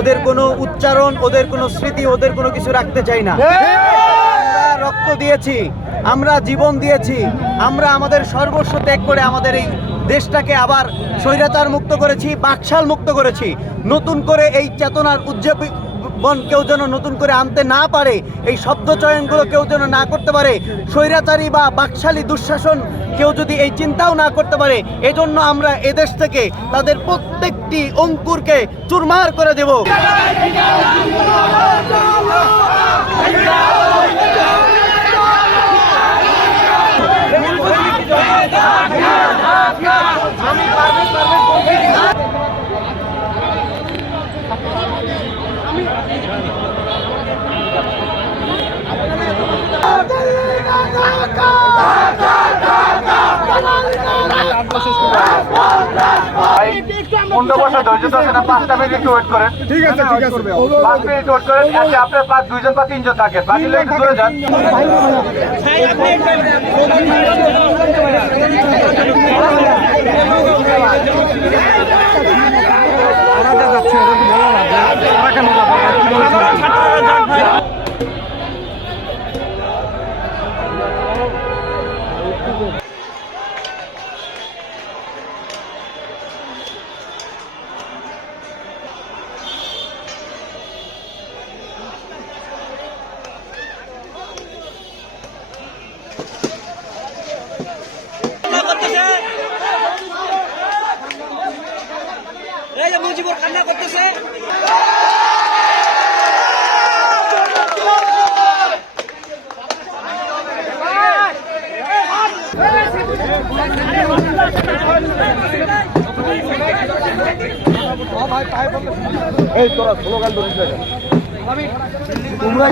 ওদের কোনো উচ্চারণ, ওদের কোনো স্মৃতি, ওদের কোনো কিছু রাখতে চাই না। আমরা রক্ত দিয়েছি, আমরা জীবন দিয়েছি, আমরা আমাদের সর্বস্ব ত্যাগ করে আমাদের এই দেশটাকে আবার স্বৈরাচার মুক্ত করেছি, বাকশাল মুক্ত করেছি। নতুন করে এই চেতনার উজ্জীবন কেউ যেন নতুন করে আনতে না পারে, এই শব্দ চয়নগুলো কেউ যেন না করতে পারে, স্বৈরাচারী বা বাকশালী দুঃশাসন কেউ যদি এই চিন্তাও না করতে পারে, এজন্য আমরা এদেশ থেকে তাদের প্রত্যেকটি অঙ্কুরকে চুরমার করে দেব। ঠিক আছে 5 মিনিট ওয়েট করেন। আপনার 2জন বা 3জন থাকেন, বাকি লোক একটু দূরে যান। মুজিবুর কান্না করতেছে। এই তোরা স্লোগান ধরিস না। তোমরা